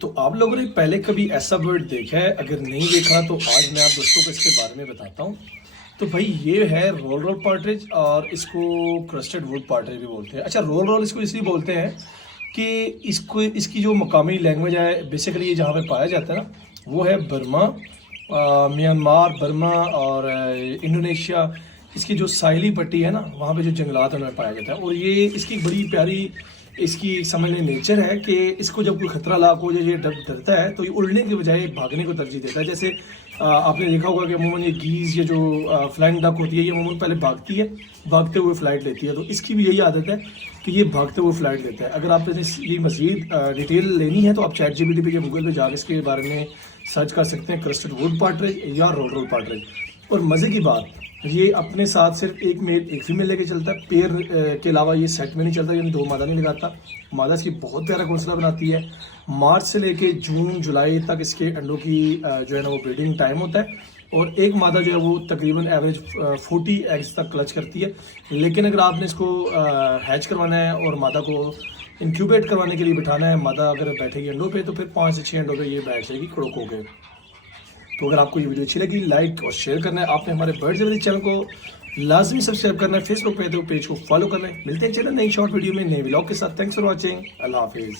तो आप लोगों ने पहले कभी ऐसा बर्ड देखा है? अगर नहीं देखा तो आज मैं आप दोस्तों को इसके बारे में बताता हूँ। तो भाई ये है रोल रोल पार्ट्रिज और इसको क्रस्टेड वुड पार्ट्रिज भी बोलते हैं। अच्छा, रोल रोल इसको इसलिए बोलते हैं कि इसको इसकी जो मकामी लैंग्वेज है बेसिकली ये जहाँ पे पाया जाता है ना वो है बर्मा, म्यांमार, बर्मा और इंडोनेशिया। इसकी जो साहिली पट्टी है ना वहाँ पे जो जंगलात उनमें पाया जाता है। और ये इसकी बड़ी प्यारी इसकी समझ लें नेचर है कि इसको जब कोई खतरा लाक हो जाए ये डरता है तो ये उड़ने के बजाय भागने को तरजीह देता है। जैसे आपने देखा होगा कि अमूमन ये गीज़ ये जो फ्लाइंग डक होती है ये अमूमन पहले भागती है, भागते हुए फ्लाइट लेती है। तो इसकी भी यही आदत है कि ये भागते हुए फ्लाइट लेता है। अगर आपने ये मज़ीद डिटेल लेनी है तो आप चैट जीपीटी पे या गूगल पे जाकर इसके बारे में सर्च कर सकते हैं, क्रस्टेड वुड पार्ट्रिज या रोल रोल पार्ट्रिज। और मज़े की बात, ये अपने साथ सिर्फ एक मेल एक फीमेल लेके चलता है। पेयर के अलावा ये सेट में नहीं चलता, यानी दो मादा नहीं लगाता। मादा इसकी बहुत प्यारा घोंसला बनाती है। मार्च से लेके जून जुलाई तक इसके अंडों की जो है ना वो ब्रीडिंग टाइम होता है। और एक मादा जो है वो तकरीबन एवरेज 40 एग्स तक क्लच करती है। लेकिन अगर आपने इसको हैच करवाना है और मादा को इंक्यूबेट करवाने के लिए बिठाना है, मादा अगर बैठेगी अंडों पे तो फिर 5 से 6 अंडों पे ये बैठ जाएगी खड़ोक होकर। तो अगर आपको ये वीडियो अच्छी लगी लाइक और शेयर करना है। आपने हमारे बर्ड्स एवरी चैनल को लाजमी सब्सक्राइब करना है। फेसबुक पे तो पेज को फॉलो करना है। मिलते हैं चैनल नई शॉर्ट वीडियो में नए व्लॉग के साथ। Thanks for watching. अल्लाह हाफिज़।